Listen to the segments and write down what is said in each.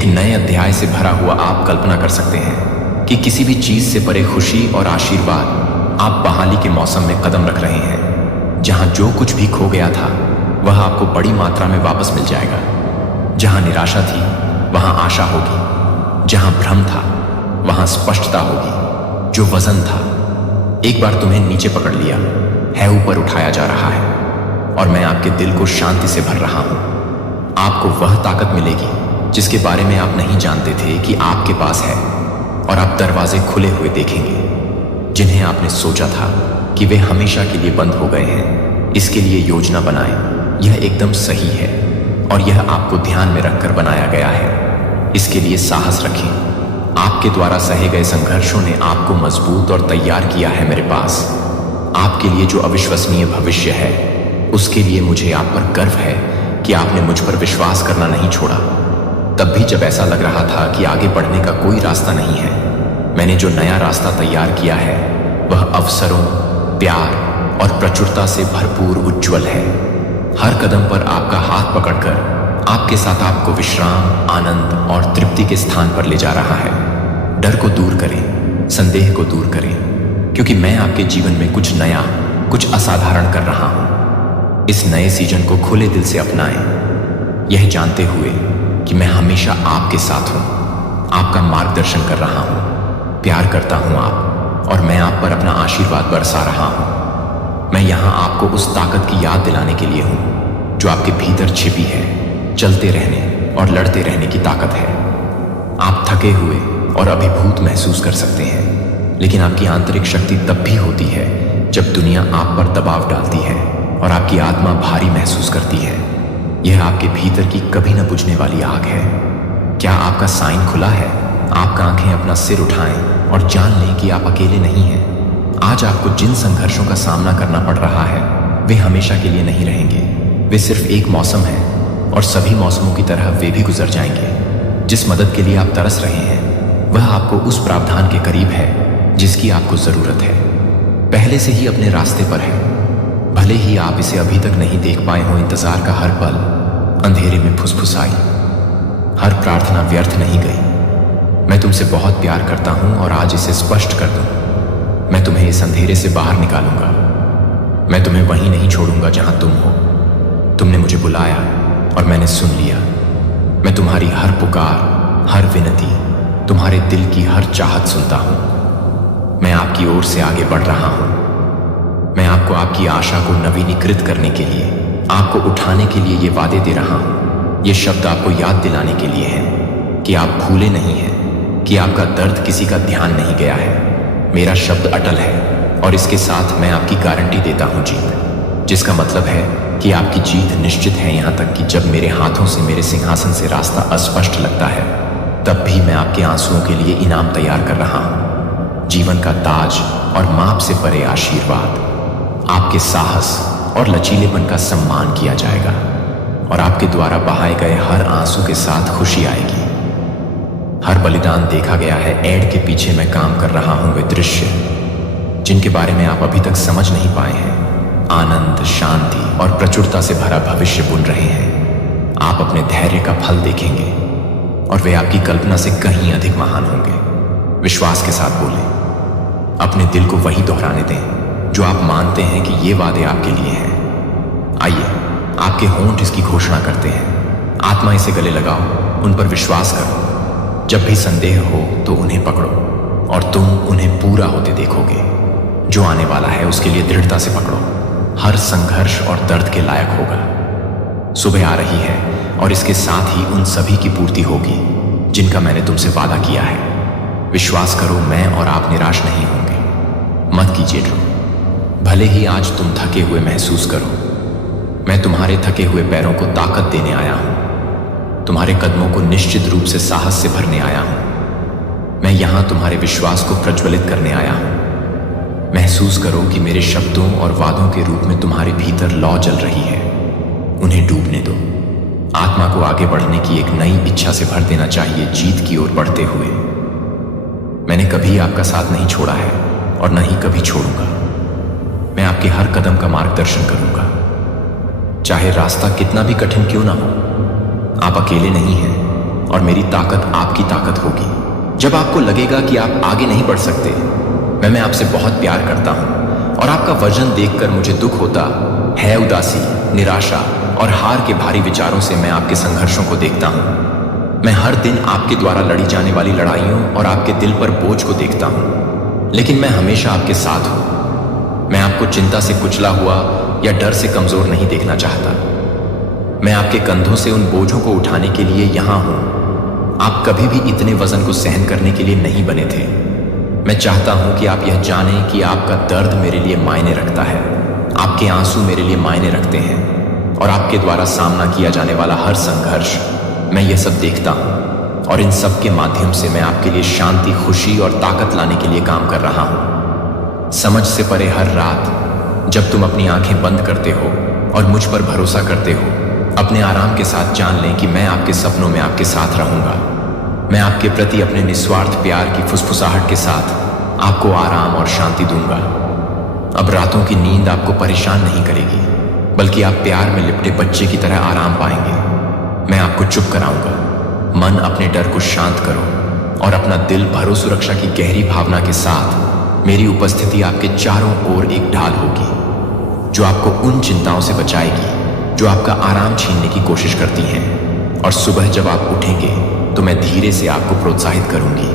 एक नए अध्याय से भरा हुआ आप कल्पना कर सकते हैं कि किसी भी चीज से परे खुशी और आशीर्वाद आप बहाली के मौसम में कदम रख रहे हैं, जहां जो कुछ भी खो गया था वह आपको बड़ी मात्रा में वापस मिल जाएगा। जहां निराशा थी वहां आशा होगी, जहां भ्रम था वहां स्पष्टता होगी। जो वजन था एक बार तुम्हें नीचे पकड़ लिया है, ऊपर उठाया जा रहा है, और मैं आपके दिल को शांति से भर रहा हूं। आपको वह ताकत मिलेगी जिसके बारे में आप नहीं जानते थे कि आपके पास है, और आप दरवाजे खुले हुए देखेंगे जिन्हें आपने सोचा था कि वे हमेशा के लिए बंद हो गए हैं। इसके लिए योजना बनाएं, यह एकदम सही है और यह आपको ध्यान में रखकर बनाया गया है। इसके लिए साहस रखें। आपके द्वारा सहे गए संघर्षों ने आपको मजबूत और तैयार किया है मेरे पास। आपके लिए जो अविश्वसनीय भविष्य है उसके लिए मुझे आप पर गर्व है कि आपने मुझ पर विश्वास करना नहीं छोड़ा। तब भी जब ऐसा लग रहा था कि आगे बढ़ने का कोई रास्ता नहीं है, मैंने जो नया रास्ता तैयार किया है वह अवसरों, प्यार और प्रचुरता से भरपूर उज्जवल है। हर कदम पर आपका हाथ पकड़कर आपके साथ आपको विश्राम, आनंद और तृप्ति के स्थान पर ले जा रहा है। डर को दूर करें, संदेह को दूर करें, क्योंकि मैं आपके जीवन में कुछ नया, कुछ असाधारण कर रहा हूं। इस नए सीजन को खुले दिल से अपनाएं, यह जानते हुए कि मैं हमेशा आपके साथ हूं, आपका मार्गदर्शन कर रहा हूं, प्यार करता हूं आप, और मैं आप पर अपना आशीर्वाद बरसा रहा हूं। मैं यहां आपको उस ताकत की याद दिलाने के लिए हूं जो आपके भीतर छिपी है। चलते रहने और लड़ते रहने की ताकत है। आप थके हुए और अभिभूत महसूस कर सकते हैं, लेकिन आपकी आंतरिक शक्ति तब भी होती है जब दुनिया आप पर दबाव डालती है और आपकी आत्मा भारी महसूस करती है। यह आपके भीतर की कभी न बुझने वाली आग है। क्या आपका साइन खुला है? आपका आंखें अपना सिर उठाएं और जान लें कि आप अकेले नहीं हैं। आज आपको जिन संघर्षों का सामना करना पड़ रहा है वे हमेशा के लिए नहीं रहेंगे। वे सिर्फ एक मौसम है और सभी मौसमों की तरह वे भी गुजर जाएंगे। जिस मदद के लिए आप तरस रहे हैं वह आपको उस प्रावधान के करीब है जिसकी आपको जरूरत है। पहले से ही अपने रास्ते पर है, भले ही आप इसे अभी तक नहीं देख पाए हो। इंतजार का हर पल अंधेरे में फुसफुसाई, हर प्रार्थना व्यर्थ नहीं गई। मैं तुमसे बहुत प्यार करता हूं और आज इसे स्पष्ट कर दूं, मैं तुम्हें इस अंधेरे से बाहर निकालूंगा। मैं तुम्हें वहीं नहीं छोड़ूंगा जहां तुम हो। तुमने मुझे बुलाया और मैंने सुन लिया। मैं तुम्हारी हर पुकार, हर विनती, तुम्हारे दिल की हर चाहत सुनता हूं। मैं आपकी ओर से आगे बढ़ रहा हूं। मैं आपको आपकी आशा को नवीनीकृत करने के लिए, आपको उठाने के लिए ये वादे दे रहा हूं। ये शब्द आपको याद दिलाने के लिए हैं कि आप भूले नहीं हैं, कि आपका दर्द किसी का ध्यान नहीं गया है। मेरा शब्द अटल है और इसके साथ मैं आपकी गारंटी देता हूं जीत, जिसका मतलब है कि आपकी जीत निश्चित है। यहां तक कि जब मेरे हाथों से मेरे सिंहासन से रास्ता अस्पष्ट लगता है तब भी मैं आपके आंसुओं के लिए इनाम तैयार कर रहा हूं। जीवन का ताज और माप से परे आशीर्वाद, आपके साहस और लचीलेपन का सम्मान किया जाएगा, और आपके द्वारा बहाए गए हर आंसू के साथ खुशी आएगी। हर बलिदान देखा गया है। ऐड के पीछे मैं काम कर रहा हूं वे दृश्य जिनके बारे में आप अभी तक समझ नहीं पाए हैं। आनंद, शांति और प्रचुरता से भरा भविष्य बुन रहे हैं। आप अपने धैर्य का फल देखेंगे और वे आपकी कल्पना से कहीं अधिक महान होंगे। विश्वास के साथ बोलें, अपने दिल को वही दोहराने दें जो आप मानते हैं कि ये वादे आपके लिए हैं। आइए, आपके होंठ इसकी घोषणा करते हैं। आत्मा इसे गले लगाओ, उन पर विश्वास करो। जब भी संदेह हो तो उन्हें पकड़ो और तुम उन्हें पूरा होते देखोगे। जो आने वाला है उसके लिए दृढ़ता से पकड़ो। हर संघर्ष और दर्द के लायक होगा। सुबह आ रही है और इसके साथ ही उन सभी की पूर्ति होगी जिनका मैंने तुमसे वादा किया है। विश्वास करो, मैं और आप निराश नहीं होंगे। मत कीजिए ड्रो। भले ही आज तुम थके हुए महसूस करो, मैं तुम्हारे थके हुए पैरों को ताकत देने आया हूं। तुम्हारे कदमों को निश्चित रूप से साहस से भरने आया हूं। मैं यहां तुम्हारे विश्वास को प्रज्वलित करने आया हूं। महसूस करो कि मेरे शब्दों और वादों के रूप में तुम्हारे भीतर लौ जल रही है। उन्हें डूबने दो। आत्मा को आगे बढ़ने की एक नई इच्छा से भर देना चाहिए, जीत की ओर बढ़ते हुए। मैंने कभी आपका साथ नहीं छोड़ा है और न ही कभी छोड़ूंगा। मैं आपके हर कदम का मार्गदर्शन करूंगा, चाहे रास्ता कितना भी कठिन क्यों ना हो। आप अकेले नहीं हैं और मेरी ताकत आपकी ताकत होगी। जब आपको लगेगा कि आप आगे नहीं बढ़ सकते, मैं आपसे बहुत प्यार करता हूं और आपका वजन देखकर मुझे दुख होता है। उदासी, निराशा और हार के भारी विचारों से मैं आपके संघर्षों को देखता हूं। मैं हर दिन आपके द्वारा लड़ी जाने वाली लड़ाइयों और आपके दिल पर बोझ को देखता हूं, लेकिन मैं हमेशा आपके साथ हूं। मैं आपको चिंता से कुचला हुआ या डर से कमजोर नहीं देखना चाहता। मैं आपके कंधों से उन बोझों को उठाने के लिए यहां हूं। आप कभी भी इतने वजन को सहन करने के लिए नहीं बने थे। मैं चाहता हूं कि आप यह जानें कि आपका दर्द मेरे लिए मायने रखता है, आपके आंसू मेरे लिए मायने रखते हैं, और आपके द्वारा सामना किया जाने वाला हर संघर्ष मैं ये सब देखता हूं। और इन सब के माध्यम से मैं आपके लिए शांति, खुशी और ताकत लाने के लिए काम कर रहा हूं। समझ से परे हर रात जब तुम अपनी आंखें बंद करते हो और मुझ पर भरोसा करते हो, अपने आराम के साथ जान लें कि मैं आपके सपनों में आपके साथ रहूंगा। मैं आपके प्रति अपने निस्वार्थ प्यार की फुसफुसाहट के साथ आपको आराम और शांति दूंगा। अब रातों की नींद आपको परेशान नहीं करेगी, बल्कि आप प्यार में लिपटे बच्चे की तरह आराम पाएंगे। मैं आपको चुप कराऊंगा। मन, अपने डर को शांत करो और अपना दिल भरो। सुरक्षा की गहरी भावना के साथ मेरी उपस्थिति आपके चारों ओर एक ढाल होगी, जो आपको उन चिंताओं से बचाएगी जो आपका आराम छीनने की कोशिश करती हैं। और सुबह जब आप उठेंगे तो मैं धीरे से आपको प्रोत्साहित करूंगी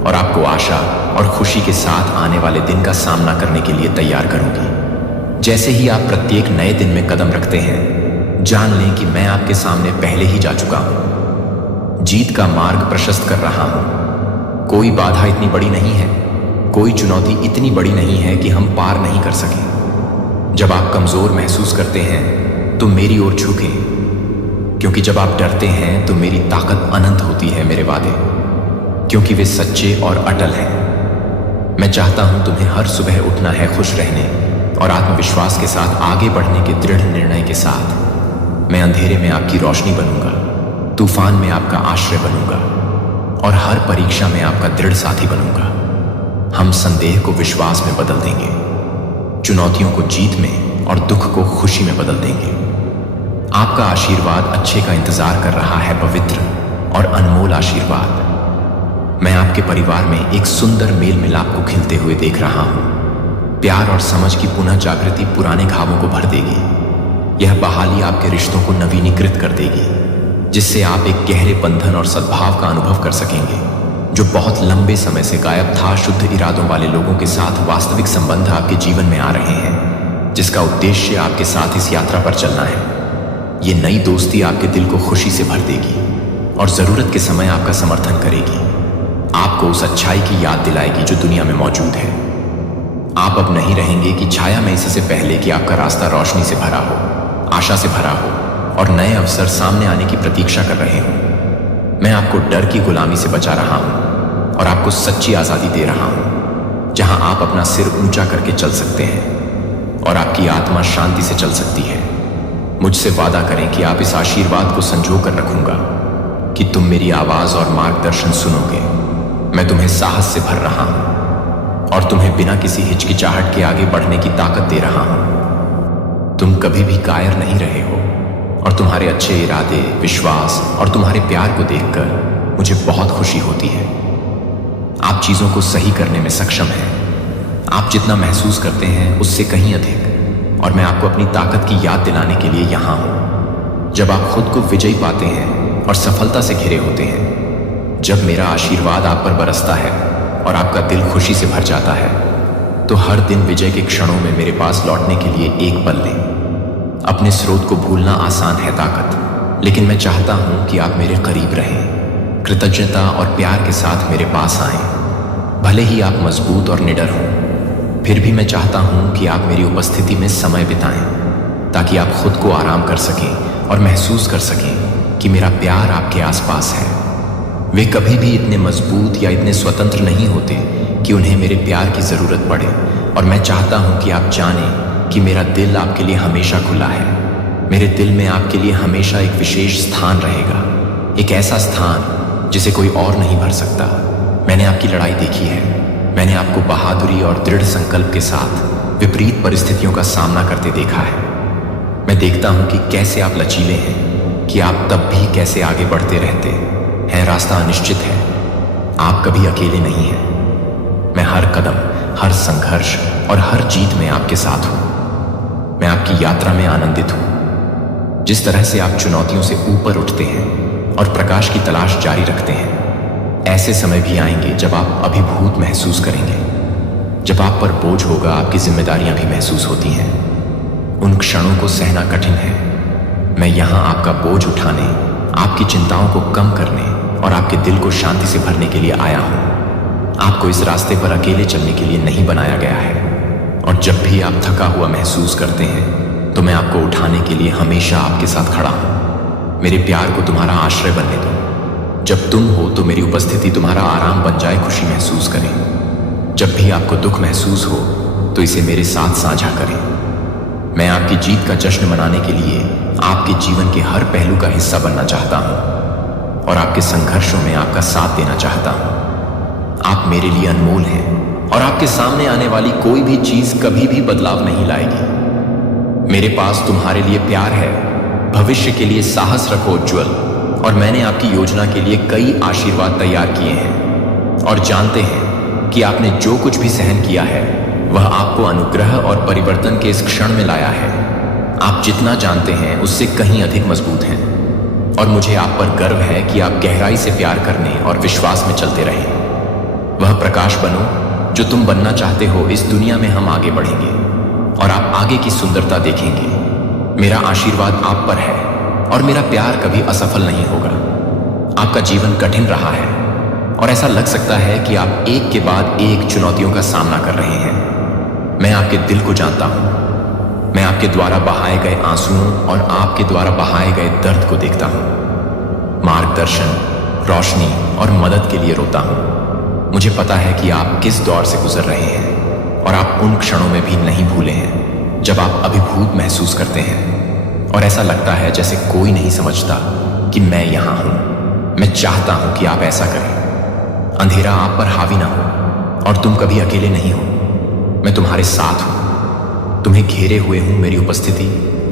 और आपको आशा और खुशी के साथ आने वाले दिन का सामना करने के लिए तैयार करूंगी। जैसे ही आप प्रत्येक नए दिन में कदम रखते हैं, जान लें कि मैं आपके सामने पहले ही जा चुका हूं। जीत का मार्ग प्रशस्त कर रहा हूं। कोई बाधा इतनी बड़ी नहीं है, कोई चुनौती इतनी बड़ी नहीं है कि हम पार नहीं कर सकें। जब आप कमजोर महसूस करते हैं तो मेरी ओर झुकें, क्योंकि जब आप डरते हैं तो मेरी ताकत अनंत होती है। मेरे वादे, क्योंकि वे सच्चे और अटल हैं। मैं चाहता हूं तुम्हें हर सुबह उठना है खुश रहने और आत्मविश्वास के साथ आगे बढ़ने के दृढ़ निर्णय के साथ। मैं अंधेरे में आपकी रोशनी बनूंगा, तूफान में आपका आश्रय बनूंगा और हर परीक्षा में आपका दृढ़ साथी बनूंगा। हम संदेह को विश्वास में बदल देंगे, चुनौतियों को जीत में और दुख को खुशी में बदल देंगे। आपका आशीर्वाद अच्छे का इंतजार कर रहा है, पवित्र और अनमोल आशीर्वाद। मैं आपके परिवार में एक सुंदर मेल मिलाप को खिलते हुए देख रहा हूं। प्यार और समझ की पुनः जागृति पुराने घावों को भर देगी। यह बहाली आपके रिश्तों को नवीनीकृत कर देगी, जिससे आप एक गहरे बंधन और सद्भाव का अनुभव कर सकेंगे, जो बहुत लंबे समय से गायब था। शुद्ध इरादों वाले लोगों के साथ वास्तविक संबंध आपके जीवन में आ रहे हैं, जिसका उद्देश्य आपके साथ इस यात्रा पर चलना है। ये नई दोस्ती आपके दिल को खुशी से भर देगी और जरूरत के समय आपका समर्थन करेगी। आपको उस अच्छाई की याद दिलाएगी जो दुनिया में मौजूद है। आप अब नहीं रहेंगे कि छाया में, इससे पहले कि आपका रास्ता रोशनी से भरा हो, आशा से भरा हो और नए अवसर सामने आने की प्रतीक्षा कर रहे हो। मैं आपको डर की गुलामी से बचा रहा हूं और आपको सच्ची आजादी दे रहा हूं, जहां आप अपना सिर ऊंचा करके चल सकते हैं और आपकी आत्मा शांति से चल सकती है। मुझसे वादा करें कि आप इस आशीर्वाद को संजो कर रखूंगा कि तुम मेरी आवाज और मार्गदर्शन सुनोगे। मैं तुम्हें साहस से भर रहा हूं और तुम्हें बिना किसी हिचकिचाहट के आगे बढ़ने की ताकत दे रहा हूं। तुम कभी भी कायर नहीं रहे हो और तुम्हारे अच्छे इरादे, विश्वास और तुम्हारे प्यार को देखकर मुझे बहुत खुशी होती है। आप चीजों को सही करने में सक्षम हैं। आप जितना महसूस करते हैं उससे कहीं अधिक, और मैं आपको अपनी ताकत की याद दिलाने के लिए यहां हूं। जब आप खुद को विजयी पाते हैं और सफलता से घिरे होते हैं, जब मेरा आशीर्वाद आप पर बरसता है और आपका दिल खुशी से भर जाता है, तो हर दिन विजय के क्षणों में मेरे पास लौटने के लिए एक पल लें। अपने स्रोत को भूलना आसान है ताकत, लेकिन मैं चाहता हूं कि आप मेरे करीब रहें, कृतज्ञता और प्यार के साथ मेरे पास आएं। भले ही आप मजबूत और निडर हों, फिर भी मैं चाहता हूं कि आप मेरी उपस्थिति में समय बिताएं, ताकि आप खुद को आराम कर सकें और महसूस कर सकें कि मेरा प्यार आपके आसपास है। वे कभी भी इतने मजबूत या इतने स्वतंत्र नहीं होते कि उन्हें मेरे प्यार की जरूरत पड़े, और मैं चाहता हूं कि आप जानें कि मेरा दिल आपके लिए हमेशा खुला है। मेरे दिल में आपके लिए हमेशा एक विशेष स्थान रहेगा, एक ऐसा स्थान जिसे कोई और नहीं भर सकता। मैंने आपकी लड़ाई देखी है। मैंने आपको बहादुरी और दृढ़ संकल्प के साथ विपरीत परिस्थितियों का सामना करते देखा है। मैं देखता हूं कि कैसे आप लचीले हैं, कि आप तब भी कैसे आगे बढ़ते रहते, है रास्ता अनिश्चित है, आप कभी अकेले नहीं हैं। मैं हर कदम, हर संघर्ष और हर जीत में आपके साथ हूं। मैं आपकी यात्रा में आनंदित हूं। जिस तरह से आप चुनौतियों से ऊपर उठते हैं और प्रकाश की तलाश जारी रखते हैं, ऐसे समय भी आएंगे जब आप अभिभूत महसूस करेंगे। जब आप पर बोझ होगा, आपकी जिम्मेदारियां भी महसूस होती हैं। उन क्षणों को सहना कठिन है। मैं यहां आपका बोझ उठाने, आपकी चिंताओं को कम करने और आपके दिल को शांति से भरने के लिए आया हूं। आपको इस रास्ते पर अकेले चलने के लिए नहीं बनाया गया है। और जब भी आप थका हुआ महसूस करते हैं, तो मैं आपको उठाने के लिए हमेशा आपके साथ खड़ा हूं। मेरे प्यार को तुम्हारा आश्रय बनने दो। जब तुम हो तो मेरी उपस्थिति तुम्हारा आराम बन जाए, खुशी महसूस करें। जब भी आपको दुख महसूस हो तो इसे मेरे साथ साझा करें। मैं आपकी जीत का जश्न मनाने के लिए आपके जीवन के हर पहलू का हिस्सा बनना चाहता हूं और आपके संघर्षों में आपका साथ देना चाहता हूं। आप मेरे लिए अनमोल हैं और आपके सामने आने वाली कोई भी चीज कभी भी बदलाव नहीं लाएगी। मेरे पास तुम्हारे लिए प्यार है, भविष्य के लिए साहस रखो उज्ज्वल, और मैंने आपकी योजना के लिए कई आशीर्वाद तैयार किए हैं। और जानते हैं कि आपने जो कुछ भी सहन किया है, वह आपको अनुग्रह और परिवर्तन के इस क्षण में लाया है। आप जितना जानते हैं उससे कहीं अधिक मजबूत हैं, और मुझे आप पर गर्व है कि आप गहराई से प्यार करने और विश्वास में चलते रहें। वह प्रकाश बनो जो तुम बनना चाहते हो। इस दुनिया में हम आगे बढ़ेंगे और आप आगे की सुंदरता देखेंगे। मेरा आशीर्वाद आप पर है और मेरा प्यार कभी असफल नहीं होगा। आपका जीवन कठिन रहा है और ऐसा लग सकता है कि आप एक के बाद एक चुनौतियों का सामना कर रहे हैं। मैं आपके दिल को जानता हूं। मैं आपके द्वारा बहाए गए आंसुओं और आपके द्वारा बहाए गए दर्द को देखता हूं। मार्गदर्शन, रोशनी और मदद के लिए रोता हूं। मुझे पता है कि आप किस दौर से गुजर रहे हैं और आप उन क्षणों में भी नहीं भूले हैं जब आप अभिभूत महसूस करते हैं और ऐसा लगता है जैसे कोई नहीं समझता कि मैं यहां हूं। मैं चाहता हूं कि आप ऐसा करें। अंधेरा आप पर हावी ना हो और तुम कभी अकेले नहीं हो। मैं तुम्हारे साथ हूं, तुम्हें घेरे हुए हूं मेरी उपस्थिति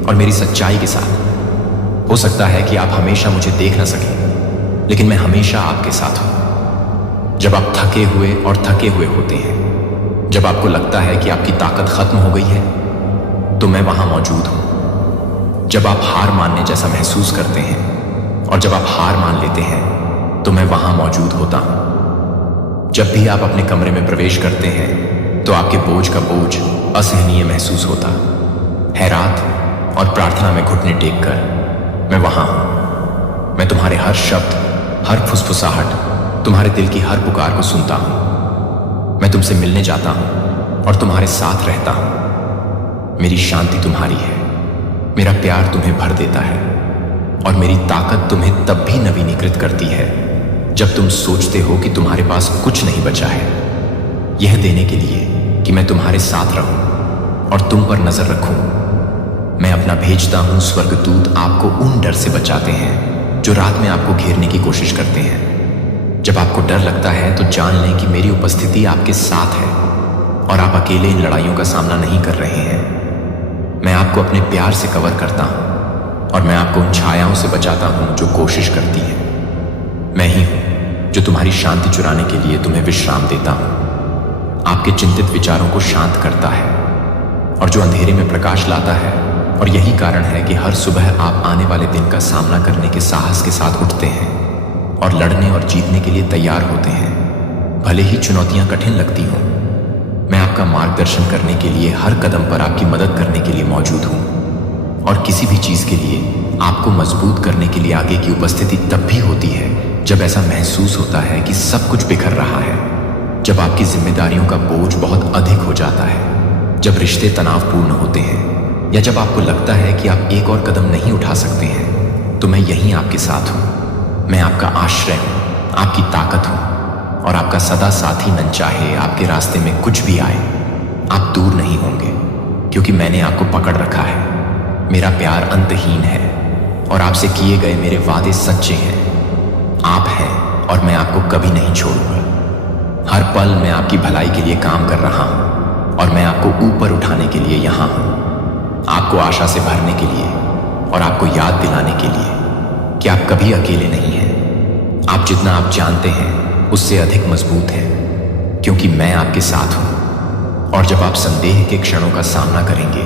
और मेरी सच्चाई के साथ। हो सकता है कि आप हमेशा मुझे देख ना सकें, लेकिन मैं हमेशा आपके साथ हूं। जब आप थके हुए और थके हुए होते हैं, जब आपको लगता है कि आपकी ताकत खत्म हो गई है, तो मैं वहां मौजूद हूं। जब आप हार मानने जैसा महसूस करते हैं और जब आप हार मान लेते हैं, तो मैं वहां मौजूद होता हूं। जब भी आप अपने कमरे में प्रवेश करते हैं, तो आपके बोझ का बोझ असहनीय महसूस होता है। रात और प्रार्थना में घुटने टेक कर मैं वहां हूं। मैं तुम्हारे हर शब्द, हर फुसफुसाहट, तुम्हारे दिल की हर पुकार को सुनता हूं। मैं तुमसे मिलने जाता हूं और तुम्हारे साथ रहता हूं। मेरी शांति तुम्हारी है, मेरा प्यार तुम्हें भर देता है और मेरी ताकत तुम्हें तब भी नवीनीकृत करती है जब तुम सोचते हो कि तुम्हारे पास कुछ नहीं बचा है। यह देने के लिए कि मैं तुम्हारे साथ रहूं और तुम पर नजर रखूं, मैं अपना भेजता हूं स्वर्गदूत। आपको उन डर से बचाते हैं जो रात में आपको घेरने की कोशिश करते हैं। जब आपको डर लगता है तो जान लें कि मेरी उपस्थिति आपके साथ है और आप अकेले इन लड़ाइयों का सामना नहीं कर रहे हैं। मैं आपको अपने प्यार से कवर करता हूं और मैं आपको उन छायाओं से बचाता हूं जो कोशिश करती हैं। मैं ही हूं जो तुम्हारी शांति चुराने के लिए तुम्हें विश्राम देता हूं, आपके चिंतित विचारों को शांत करता है और जो अंधेरे में प्रकाश लाता है। और यही कारण है कि हर सुबह आप आने वाले दिन का सामना करने के साहस के साथ उठते हैं और लड़ने और जीतने के लिए तैयार होते हैं। भले ही चुनौतियां कठिन लगती हों, मैं आपका मार्गदर्शन करने के लिए हर कदम पर आपकी मदद करने के लिए मौजूद हूं। और किसी भी चीज के लिए आपको मजबूत करने के लिए आगे की उपस्थिति तब भी होती है जब ऐसा महसूस होता है कि सब कुछ बिखर रहा है, जब आपकी जिम्मेदारियों का बोझ बहुत अधिक हो जाता है, जब रिश्ते तनावपूर्ण होते हैं, या जब आपको लगता है कि आप एक और कदम नहीं उठा सकते हैं, तो मैं यहीं आपके साथ हूं। मैं आपका आश्रय हूं, आपकी ताकत हूं और आपका सदा साथी। मन चाहे आपके रास्ते में कुछ भी आए, आप दूर नहीं होंगे, क्योंकि मैंने आपको पकड़ रखा है। मेरा प्यार अंतहीन है और आपसे किए गए मेरे वादे सच्चे हैं। आप हैं और मैं आपको कभी नहीं छोड़ूंगा। हर पल मैं आपकी भलाई के लिए काम कर रहा हूं और मैं आपको ऊपर उठाने के लिए यहां हूं, आपको आशा से भरने के लिए और आपको याद दिलाने के लिए कि आप कभी अकेले नहीं हैं। आप जितना आप जानते हैं उससे अधिक मजबूत हैं, क्योंकि मैं आपके साथ हूं। और जब आप संदेह के क्षणों का सामना करेंगे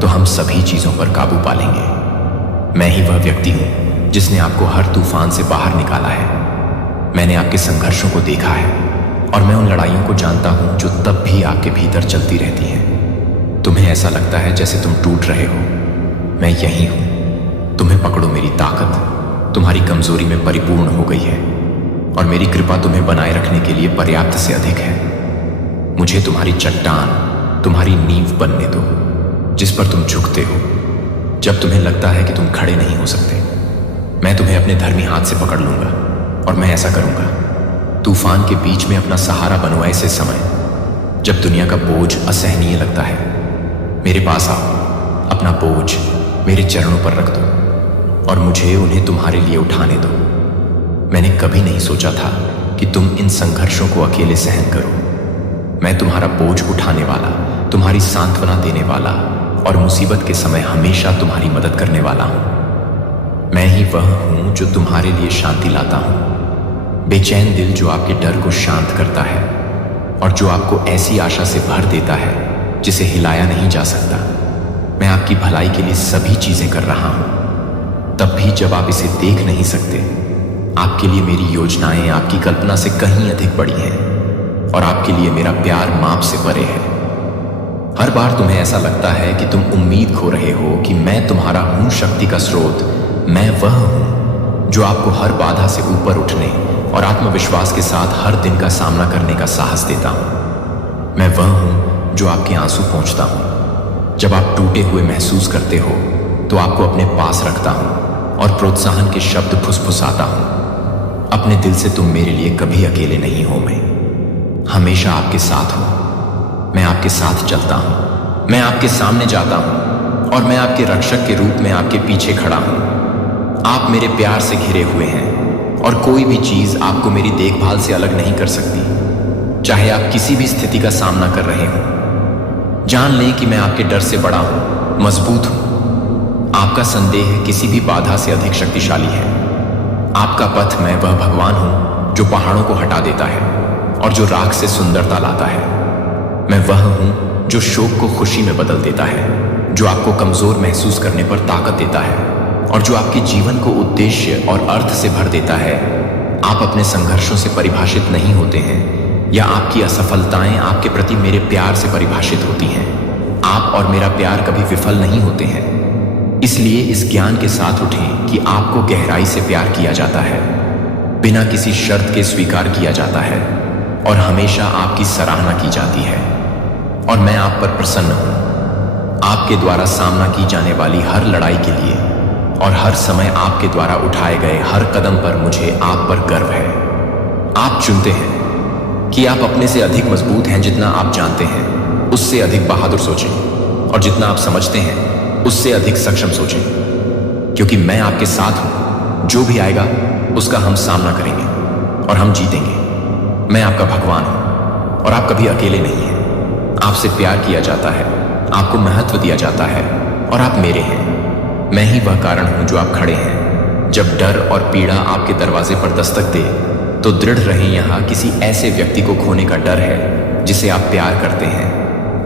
तो हम सभी चीजों पर काबू पा लेंगे। मैं ही वह व्यक्ति हूं जिसने आपको हर तूफान से बाहर निकाला है। मैंने आपके संघर्षों को देखा है और मैं उन लड़ाइयों को जानता हूं जो तब भी आपके भीतर चलती रहती हैं। तुम्हें ऐसा लगता है जैसे तुम टूट रहे हो, मैं यही हूं। तुम्हें पकड़ो, मेरी ताकत तुम्हारी कमजोरी में परिपूर्ण हो गई है और मेरी कृपा तुम्हें बनाए रखने के लिए पर्याप्त से अधिक है। मुझे तुम्हारी चट्टान, तुम्हारी नींव बनने दो जिस पर तुम झुकते हो जब तुम्हें लगता है कि तुम खड़े नहीं हो सकते। मैं तुम्हें अपने धर्मी हाथ से पकड़ लूंगा और मैं ऐसा करूंगा। तूफान के बीच में अपना सहारा बनो ऐसे समय जब दुनिया का बोझ असहनीय लगता है। मेरे पास आओ, अपना बोझ मेरे चरणों पर रख दो और मुझे उन्हें तुम्हारे लिए उठाने दो। मैंने कभी नहीं सोचा था कि तुम इन संघर्षों को अकेले सहन करो। मैं तुम्हारा बोझ उठाने वाला, तुम्हारी सांत्वना देने वाला और मुसीबत के समय हमेशा तुम्हारी मदद करने वाला हूं। मैं ही वह हूं जो तुम्हारे लिए शांति लाता हूं। बेचैन दिल जो आपके डर को शांत करता है और जो आपको ऐसी आशा से भर देता है जिसे हिलाया नहीं जा सकता। मैं आपकी भलाई के लिए सभी चीजें कर रहा हूं, तब भी जब आप इसे देख नहीं सकते। आपके लिए मेरी योजनाएं आपकी कल्पना से कहीं अधिक बड़ी हैं और आपके लिए मेरा प्यार माप से परे है। हर बार तुम्हें ऐसा लगता है कि तुम उम्मीद खो रहे हो कि मैं तुम्हारा हूं शक्ति का स्रोत। मैं वह हूं जो आपको हर बाधा से ऊपर उठने और आत्मविश्वास के साथ हर दिन का सामना करने का साहस देता हूं। मैं वह हूं जो आपके आंसू पोंछता हूं। जब आप टूटे हुए महसूस करते हो तो आपको अपने पास रखता हूं और प्रोत्साहन के शब्द फुसफुसाता हूं। अपने दिल से तुम मेरे लिए कभी अकेले नहीं हो। मैं हमेशा आपके साथ हूं। मैं आपके साथ चलता हूं। मैं आपके सामने जाता हूं और मैं आपके रक्षक के रूप में आपके पीछे खड़ा हूं। आप मेरे प्यार से घिरे हुए हैं और कोई भी चीज आपको मेरी देखभाल से अलग नहीं कर सकती। चाहे आप किसी भी स्थिति का सामना कर रहे हो, जान लें कि मैं आपके डर से बड़ा हूं, मजबूत हूं। आपका संदेह किसी भी बाधा से अधिक शक्तिशाली है। आपका पथ, मैं वह भगवान हूं जो पहाड़ों को हटा देता है और जो राख से सुंदरता लाता है। मैं वह हूं जो शोक को खुशी में बदल देता है, जो आपको कमजोर महसूस करने पर ताकत देता है और जो आपके जीवन को उद्देश्य और अर्थ से भर देता है। आप अपने संघर्षों से परिभाषित नहीं होते हैं या आपकी असफलताएं आपके प्रति मेरे प्यार से परिभाषित होती हैं। आप और मेरा प्यार कभी विफल नहीं होते हैं। इसलिए इस ज्ञान के साथ उठें कि आपको गहराई से प्यार किया जाता है, बिना किसी शर्त के स्वीकार किया जाता है और हमेशा आपकी सराहना की जाती है। और मैं आप पर प्रसन्न हूं। आपके द्वारा सामना की जाने वाली हर लड़ाई के लिए और हर समय आपके द्वारा उठाए गए हर कदम पर मुझे आप पर गर्व है। आप चुनते हैं कि आप अपने से अधिक मजबूत हैं। जितना आप जानते हैं उससे अधिक बहादुर सोचें और जितना आप समझते हैं उससे अधिक सक्षम सोचें, क्योंकि मैं आपके साथ हूं। जो भी आएगा उसका हम सामना करेंगे और हम जीतेंगे। मैं आपका भगवान हूं और आप कभी अकेले नहीं हैं। आपसे प्यार किया जाता है, आपको महत्व दिया जाता है और आप मेरे हैं। मैं ही वह कारण हूं जो आप खड़े हैं। जब डर और पीड़ा आपके दरवाजे पर दस्तक दे तो दृढ़ रहें। यहां किसी ऐसे व्यक्ति को खोने का डर है जिसे आप प्यार करते हैं।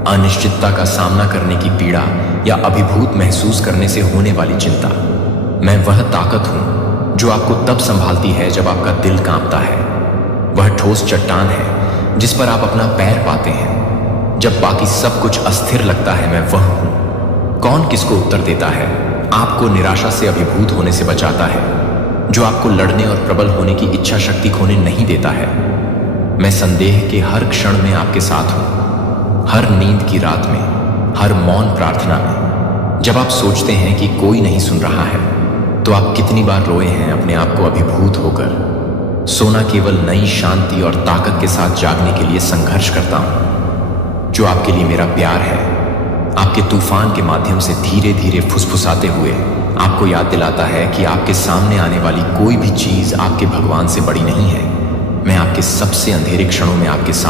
अनिश्चितता का सामना करने की पीड़ा या अभिभूत महसूस करने से होने वाली चिंता। मैं वह ताकत हूं जो आपको तब संभालती है जब आपका दिल कांपता है। वह ठोस चट्टान है जिस पर आप अपना पैर पाते हैं जब बाकी सब कुछ अस्थिर लगता है। मैं वह हूं। कौन किसको उत्तर देता है? आपको निराशा से अभिभूत होने से बचाता है, जो आपको लड़ने और प्रबल होने की इच्छा शक्ति खोने नहीं देता है। मैं संदेह के हर क्षण में आपके साथ हूं, हर नींद की रात में, हर मौन प्रार्थना में। जब आप सोचते हैं कि कोई नहीं सुन रहा है तो आप कितनी बार रोए हैं अपने आप को अभिभूत होकर। सोना केवल नई शांति और ताकत के साथ जागने के लिए संघर्ष करता हूं। जो आपके लिए मेरा प्यार है आपके तूफान के माध्यम से धीरे धीरे फुसफुसाते हुए आपको याद दिलाता है कि आपके सामने आने वाली कोई भी चीज आपके भगवान से बड़ी नहीं है। मैं आपके सबसे अंधेरे क्षणों में आपके साथ